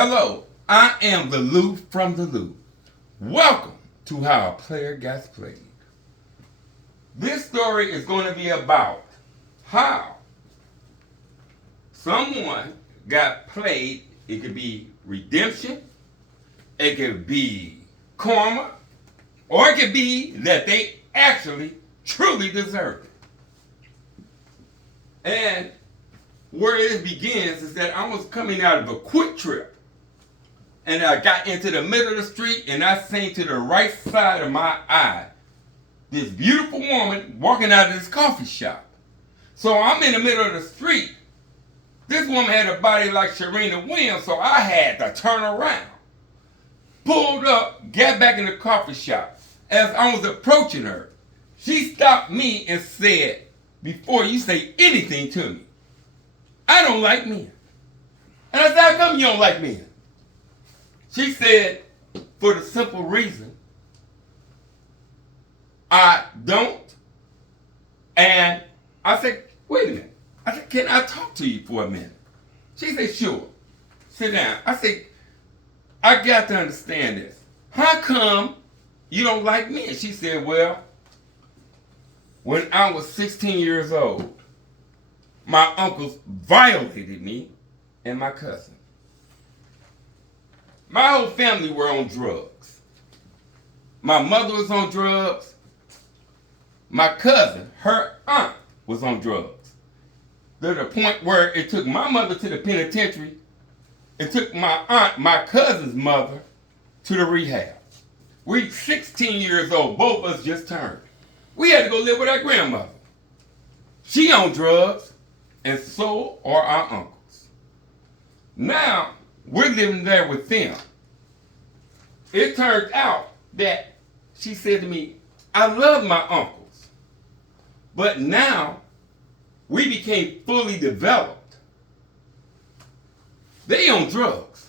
Hello, I am the Lou from the Lou. Welcome to How a Player Gets Played. This story is going to be about how someone got played. It could be redemption, it could be karma, or it could be that they actually truly deserve it. And where it begins is that I was coming out of a quick trip. And I got into the middle of the street and I seen to the right side of my eye this beautiful woman walking out of this coffee shop. So I'm in the middle of the street. This woman had a body like Serena Williams, so I had to turn around. Pulled up, got back in the coffee shop. As I was approaching her, she stopped me and said, "Before you say anything to me, I don't like men." And I said, "How come you don't like men?" She said, "For the simple reason, I don't." And I said, "Wait a minute." I said, "Can I talk to you for a minute?" She said, "Sure. Sit down." I said, "I got to understand this. How come you don't like men?" She said, "Well, when I was 16 years old, my uncles violated me and my cousin. My whole family were on drugs. My mother was on drugs. My cousin, her aunt, was on drugs. To the point where it took my mother to the penitentiary. It took my aunt, my cousin's mother, to the rehab. We 16 years old, both of us just turned. We had to go live with our grandmother. She on drugs, and so are our uncles. Now, we're living there with them. It turned out that she said to me, "I love my uncles, but now we became fully developed. They on drugs.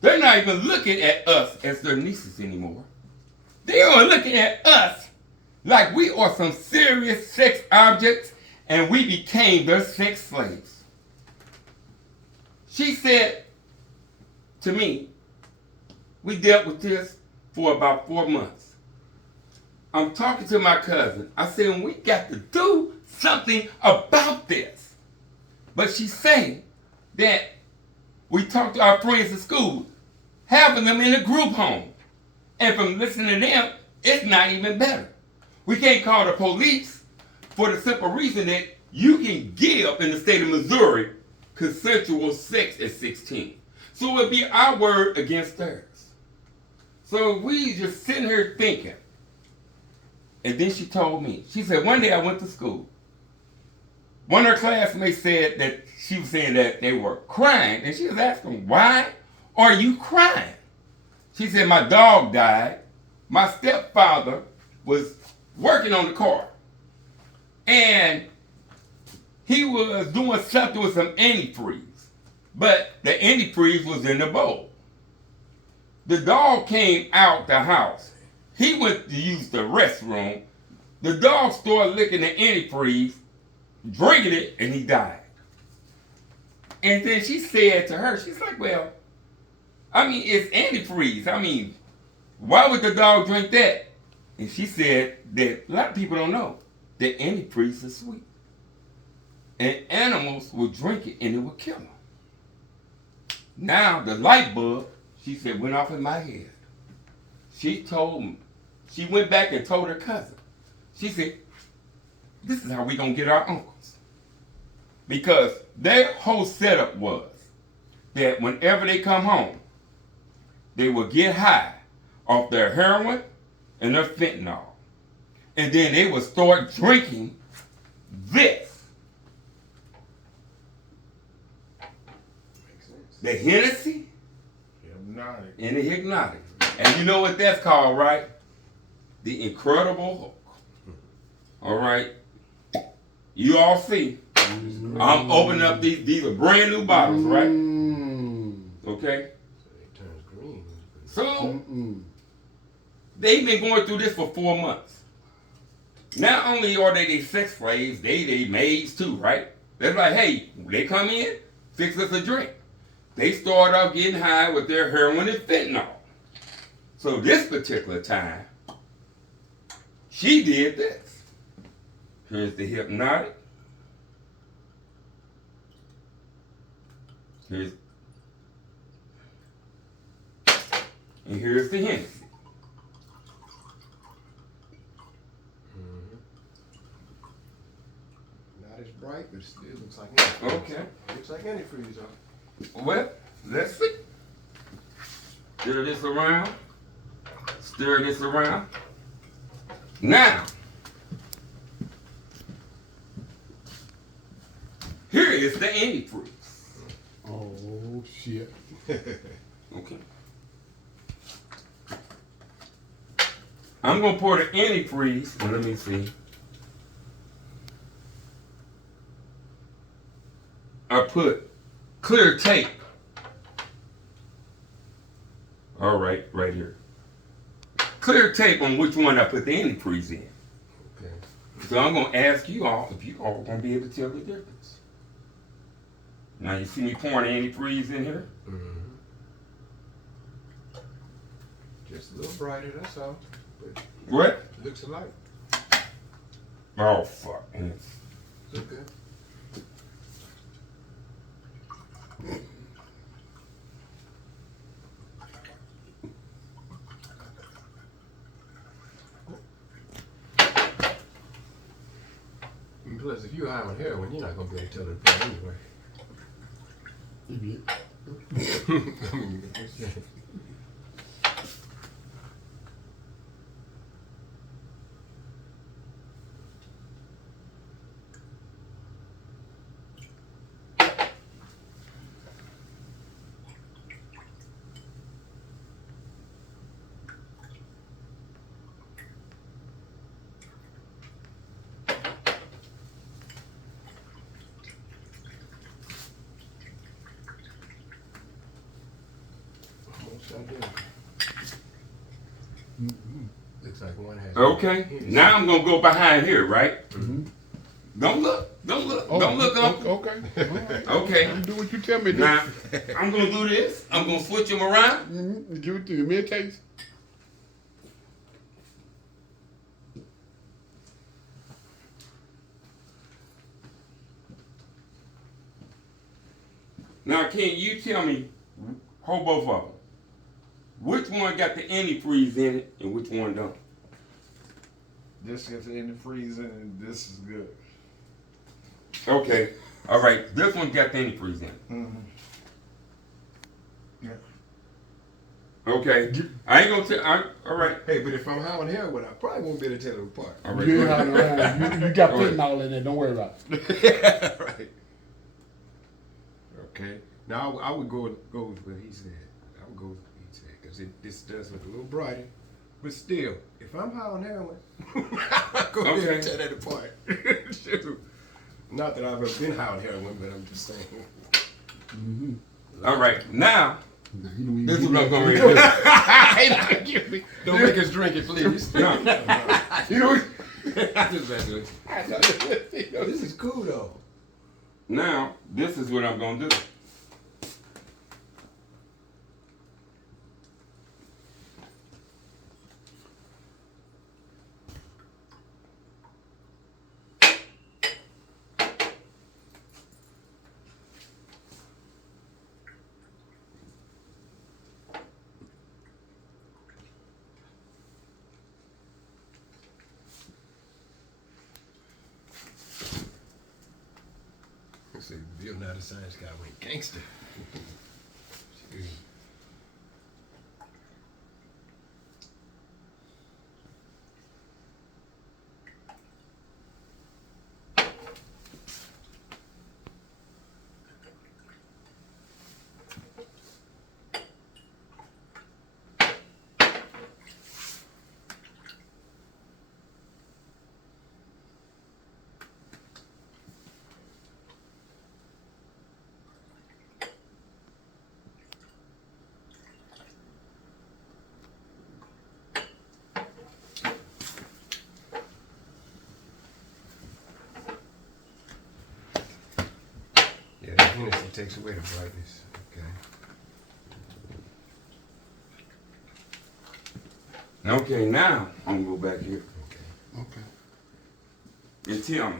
They're not even looking at us as their nieces anymore. They are looking at us like we are some serious sex objects, and we became their sex slaves." She said to me, "We dealt with this for about 4 months. I'm talking to my cousin. I said, we got to do something about this." But she's saying that we talked to our friends at school, having them in a group home. And from listening to them, it's not even better. We can't call the police for the simple reason that you can give in the state of Missouri consensual sex at 16. So it'd be our word against theirs. So we just sitting here thinking. And then she told me, she said, one day I went to school. One of her classmates said that she was saying that they were crying. And she was asking, "Why are you crying?" She said, "My dog died. My stepfather was working on the car. And he was doing something with some antifreeze. But the antifreeze was in the bowl. The dog came out the house. He went to use the restroom. The dog started licking the antifreeze, drinking it, and he died." And then she said to her, she's like, "Well, I mean, it's antifreeze. I mean, why would the dog drink that?" And she said that a lot of people don't know that antifreeze is sweet. And animals will drink it and it will kill them. Now the light bulb, she said, went off in my head. She told me, she went back and told her cousin. She said, "This is how we gonna get our uncles." Because their whole setup was that whenever they come home, they will get high off their heroin and their fentanyl. And then they will start drinking this. The Hennessy Hypnotic. and the Hypnotic. And you know what that's called, right? The Incredible Hulk. All right. You all see. I'm opening up these are brand new bottles, right? Okay. So it turns green. So they've been going through this for 4 months. Not only are they sex slaves, they maids too, right? They're like, "Hey, they come in, fix us a drink." they start off getting high with their heroin and fentanyl. So this particular time, she did this. Here's the hypnotic. And here's the Hennessy. Not as bright, but it still looks like antifreeze. Okay. Looks like antifreeze, though. Well, let's see. Stir this around. Stir this around. Now, here is the antifreeze. Oh, shit. Okay. I'm going to pour the antifreeze. Well, let me see. I put clear tape. All right, right here. Clear tape on which one I put the antifreeze in. Okay. So I'm going to ask you all if you all going to be able to tell the difference. Now you see me pouring antifreeze in here? Mm-hmm. Just a little brighter, that's all. But What? it looks alike. Oh, fuck. It's okay. And plus, if you're high on heroin, you're not gonna be able to tell the apart anyway. I mean, almost identical. Looks like one has. Okay. Now I'm going to go behind here, right? Mm-hmm. Don't look. Don't look. Oh, Don't look up. Okay. All right. Okay. You do what you tell me to. Now, I'm going to do this. I'm going to switch them around. Mm-hmm. Give it to you. Me a taste. Now, can you tell me, hold both of them, which one got the antifreeze in it and which one don't? This gets in the freezer and this is good. Okay. All right. This one got the antifreeze in it. Mm-hmm. Yeah. Okay. I ain't going to tell. All right. Hey, but if I'm high on heroin, I probably won't be able to tell them apart. All right. You, go ahead. you got Go ahead. fentanyl in there. Don't worry about it. Right. Okay. Now I would go with what he said. I would go with what he said because this does look a little brighter, but still, if I'm high on heroin, I'm not gonna be able to tell that apart. Shoot. Not that I've ever been high on heroin, but I'm just saying. Mm-hmm. All right. Now, You know, this is what I'm going to do. Don't make us drink it, please. No. You know, I just messing with you. This is cool though. Now, this is what I'm going to do. See, Bill not a science guy went gangster. Shoot. Yeah, that Hennessy takes away the brightness. Okay. Okay, now I'm gonna go back here Okay. and tell me.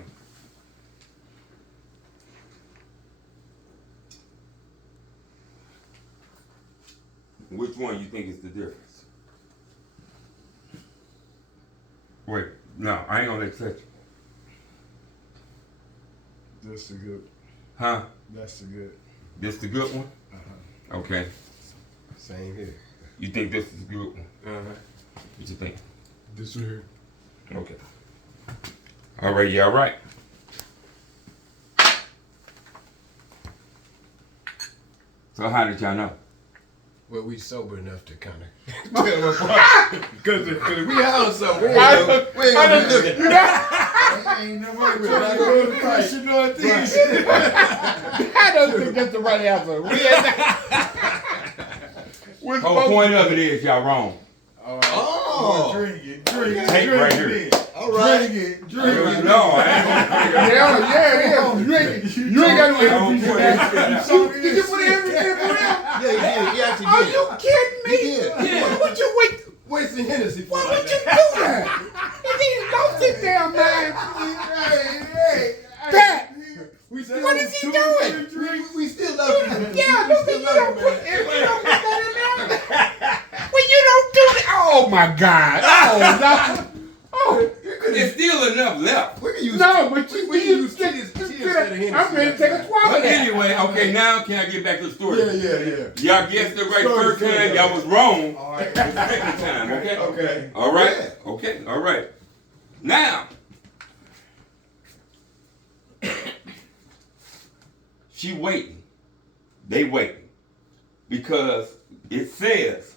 Which one you think is the difference? Wait, no, I ain't gonna let you touch it. That's the good. Huh? That's the good. This the good one? Okay. Same here. You think this is the good one? Uh-huh. What you think? This right here. Okay. All right, yeah, all right. So how did y'all know? Well, we sober enough to kind of tell them apart. Because if we out something, we ain't gonna be looking. Ain't nobody trying to go to Christ. I don't think that's the right answer. Whole point of it is y'all wrong. Oh. Drink it. Drink it. Take Drink right it. here. All right. Drink it. Drink it. No, I ain't gonna drink it. Yeah. You ain't got no Don't energy put for that that. shit out. Did you put everything for real? Yeah, he did. He actually Are did. you kidding me? He did. Yeah. Why would you wait? Wasting Hennessy for Why like would you that. do that? If he don't sit down, man. Hey. Pat, We still, what is he doing? We still love you. Yeah, we don't still you love don't you, put man. you don't put that in there. When you don't do that, oh my God! Oh no! Oh, There's still enough left. We can use no, but we you can use get- cheers get- instead of Hennessy. I'm ready to take a swab But of that. anyway, okay, now can I get back to the story? Yeah. Y'all guessed it right Story, first story, time, though. y'all was wrong All right. the second time, okay? Okay. All right? Yeah. Okay, all right. Now, she waiting. They waiting. Because it says,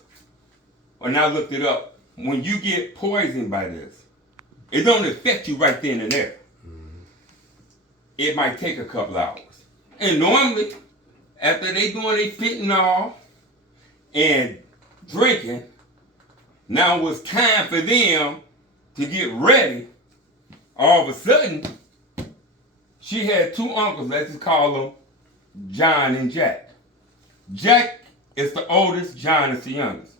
and I looked it up, when you get poisoned by this, it don't affect you right then and there. It might take a couple hours. And normally, after they doing their fentanyl and drinking, now it was time for them to get ready. All of a sudden, she had two uncles, let's just call them John and Jack. Jack is the oldest, John is the youngest.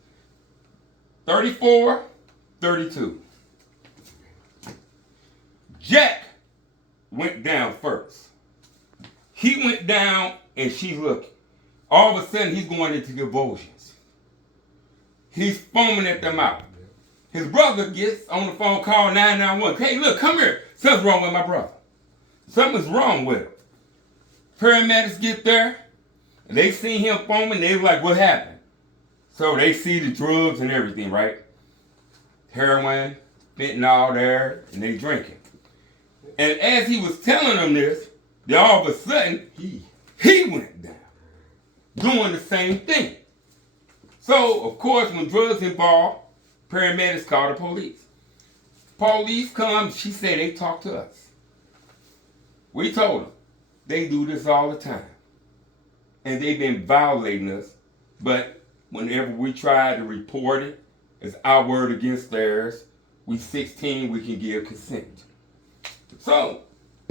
34, 32. Jack went down first. He went down and she looking. All of a sudden, he's going into convulsions. He's foaming at the mouth. His brother gets on the phone, call 991. Hey, look, come here. Something's wrong with my brother. Something's wrong with him. Paramedics get there. And they see him foaming. They were like, what happened? So they see the drugs and everything, right? Heroin, fentanyl there, and they drinking. And as he was telling them this, then all of a sudden, he went down, doing the same thing. So, of course, when drugs involved, paramedics call the police. Police come, she said they talk to us. We told them, they do this all the time. And they've been violating us, but whenever we try to report it, it's our word against theirs. We 16, we can give consent. So,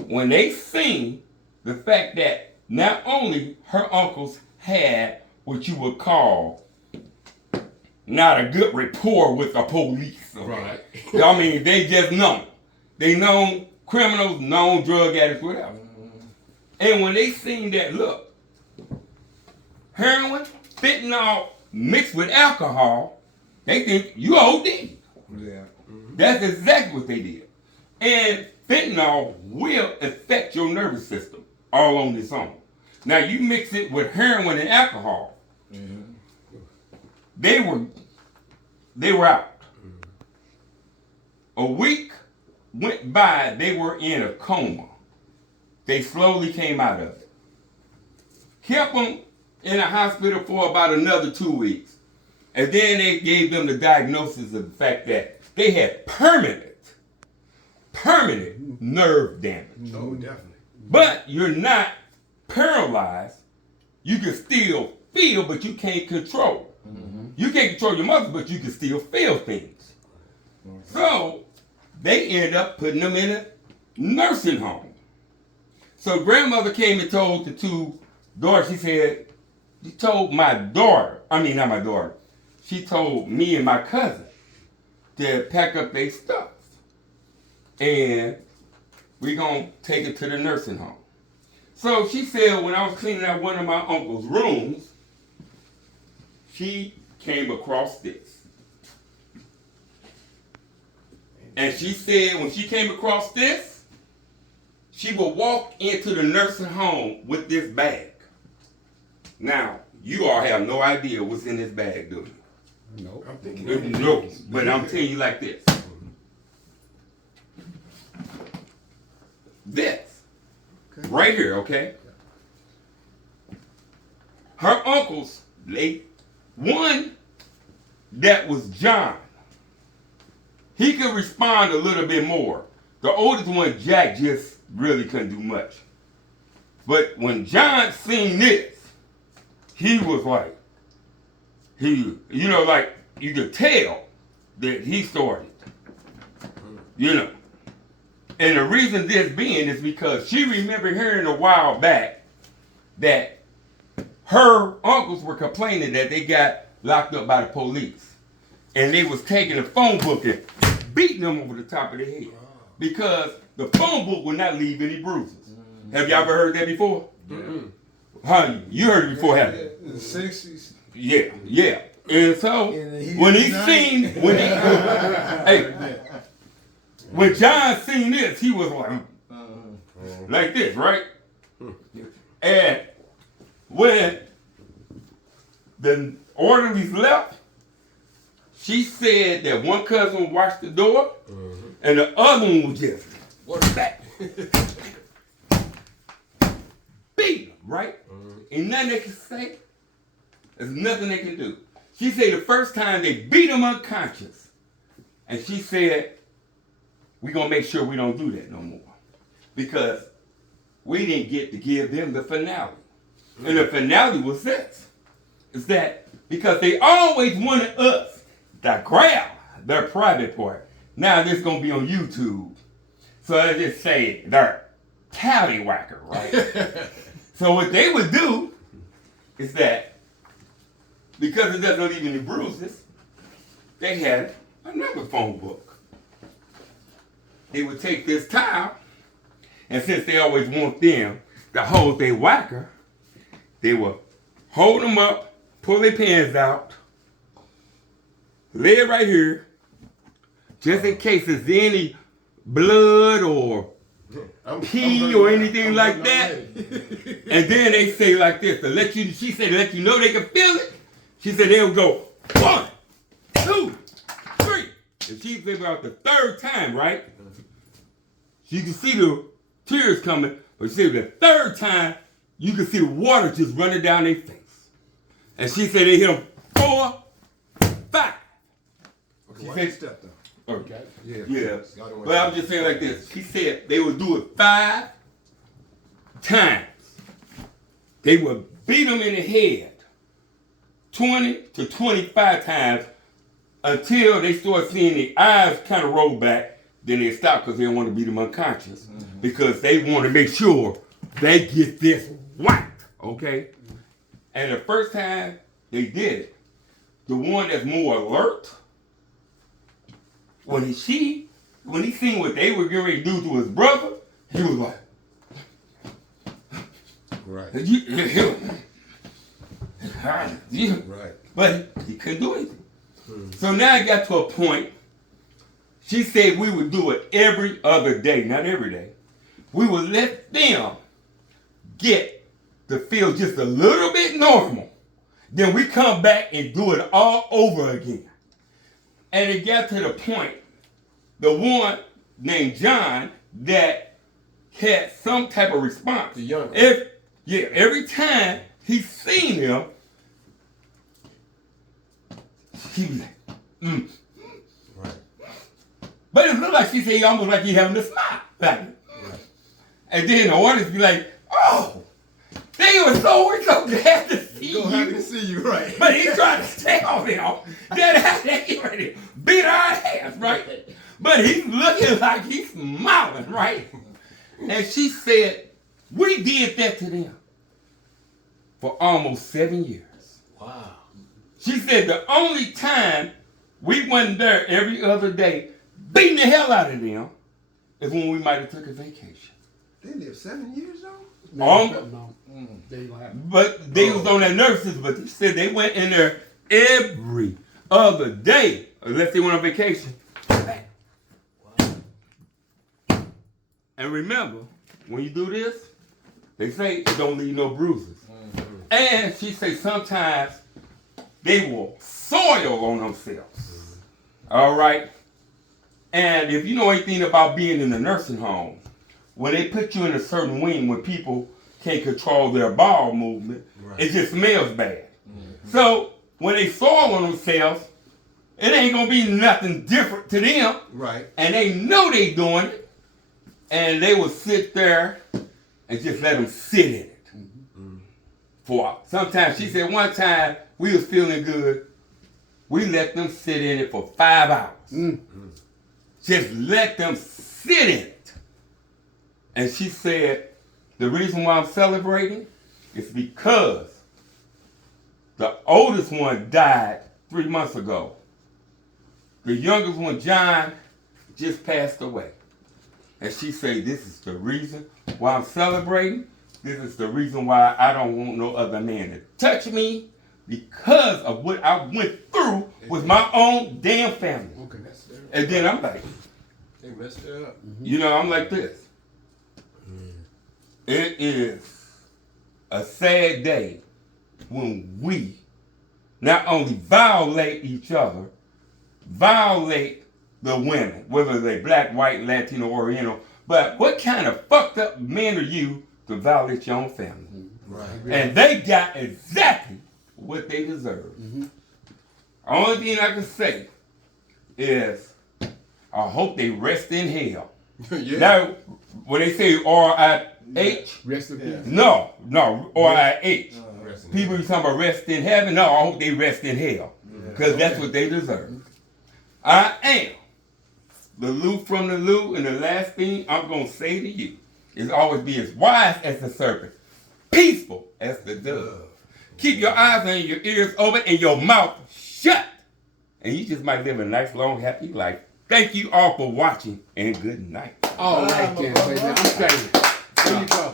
when they seen the fact that not only her uncles had what you would call not a good rapport with the police. Okay? Right. I mean, they just know. They know criminals, known drug addicts, whatever. And when they seen that, look, heroin, fentanyl mixed with alcohol, they think you OD. Yeah. That's exactly what they did. And fentanyl will affect your nervous system all on its own. Now you mix it with heroin and alcohol, they were out. A week went by, they were in a coma. They slowly came out of it. Kept them in a hospital for about another 2 weeks. And then they gave them the diagnosis of the fact that they had permanent nerve damage. Oh, definitely. But you're not paralyzed. You can still feel, but you can't control. You can't control your muscles, but you can still feel things. So they end up putting them in a nursing home. So grandmother came and told the two daughters, she said, She told my daughter, I mean not my daughter, she told me and my cousin to pack up their stuff. And we gonna take it to the nursing home. So she said when I was cleaning out one of my uncle's rooms, she came across this. And she said when she came across this, she would walk into the nursing home with this bag. Now, you all have no idea what's in this bag, do you? No, I'm thinking. No, but I'm telling you like this. This, right here, okay? Her uncles, one that was John, he could respond a little bit more. The oldest one, Jack, just really couldn't do much. But when John seen this, he was like, like you could tell that he started, And the reason this being is because she remembered hearing a while back that her uncles were complaining that they got locked up by the police. And they was taking the phone book and beating them over the top of the head. Because the phone book would not leave any bruises. Have y'all ever heard that before? Huh? You heard it before, haven't you? In the 60s. Yeah. And so when John seen this, he was like this, right? And when the orderlies left, she said that one cousin watched the door, and the other one was just back. Beat him, right? Ain't nothing they can say. There's nothing they can do. She said the first time they beat him unconscious, and she said, we're going to make sure we don't do that no more. Because we didn't get to give them the finale. And the finale was this. Is that because they always wanted us to grab their private part. Now this is going to be on YouTube. So I just say they're tallywhacker, right? So what they would do is that because it doesn't leave any bruises, they had another phone book. They would take this towel, and since they always want them to hold their whacker, they would hold them up, pull their pants out, lay it right here, just in case there's any blood or pee or anything like that. And then they say like this, she said to let you know they can feel it. She said they would go 1, 2, 3. And she figured out the third time, right? You can see the tears coming, but she said the third time, you can see the water just running down their face. And she said they hit them 4, 5. Okay, why you step though? Okay. Yeah. But I'm just saying like this. She said they would do it 5 times. They would beat them in the head 20 to 25 times until they start seeing the eyes kind of roll back. Then they stop because they don't want to beat them unconscious. Because they want to make sure they get this whacked. Okay? And the first time they did it, the one that's more alert, when he seen what they were getting ready to do to his brother, he was like, right. Right. But he couldn't do anything. So now it got to a point. She said we would do it every other day, not every day. We would let them get to feel just a little bit normal. Then we come back and do it all over again. And it got to the point, the one named John that had some type of response. The younger. Every time he seen him, he was like, Right. But it looked like she said almost like he having a smile. Like, Right. And then the audience be like, oh, we're so glad to see you. Happy to see you, right? But he's trying to tell them that he ready to beat our ass, right? But he's looking like he's smiling, right? And she said, we did that to them for almost 7 years. Wow. She said the only time we wasn't there every other day beating the hell out of them is when we might have took a vacation. They lived 7 years though? No. They ain't gonna happen. But they was on their nurses, but they said they went in there every other day, unless they went on vacation. And remember, when you do this, they say it don't leave no bruises. And she say sometimes they will soil on themselves. All right? And if you know anything about being in the nursing home, when they put you in a certain wing where people can't control their bowel movement, it just smells bad. So when they soil on themselves, it ain't gonna be nothing different to them. Right. And they know they doing it. And they will sit there and just let them sit in it. For sometimes she said one time we was feeling good, we let them sit in it for 5 hours. Just let them sit in it. And she said the reason why I'm celebrating is because the oldest one died 3 months ago. The youngest one, John, just passed away. And she said, this is the reason why I'm celebrating. This is the reason why I don't want no other man to touch me, because of what I went through with my own damn family. Okay, that's there. And then I'm like, They messed her up. you know, I'm like this. It is a sad day when we not only violate each other, violate the women, whether they black, white, Latino, Oriental, but what kind of fucked up man are you to violate your own family? Right. And they got exactly what they deserve. Only thing I can say is, I hope they rest in hell. Yeah. Now, when they say R-I-H, Rest in peace. no, R-I-H. Rest in People be talking about rest in heaven. No, I hope they rest in hell. Because that's what they deserve. I am the Lou from the Lou, and the last thing I'm going to say to you is always be as wise as the serpent, peaceful as the dove. Keep your eyes and your ears open and your mouth shut. And you just might live a nice, long, happy life. Thank you all for watching, and good night. All right, then, baby. I'm saying. There you go.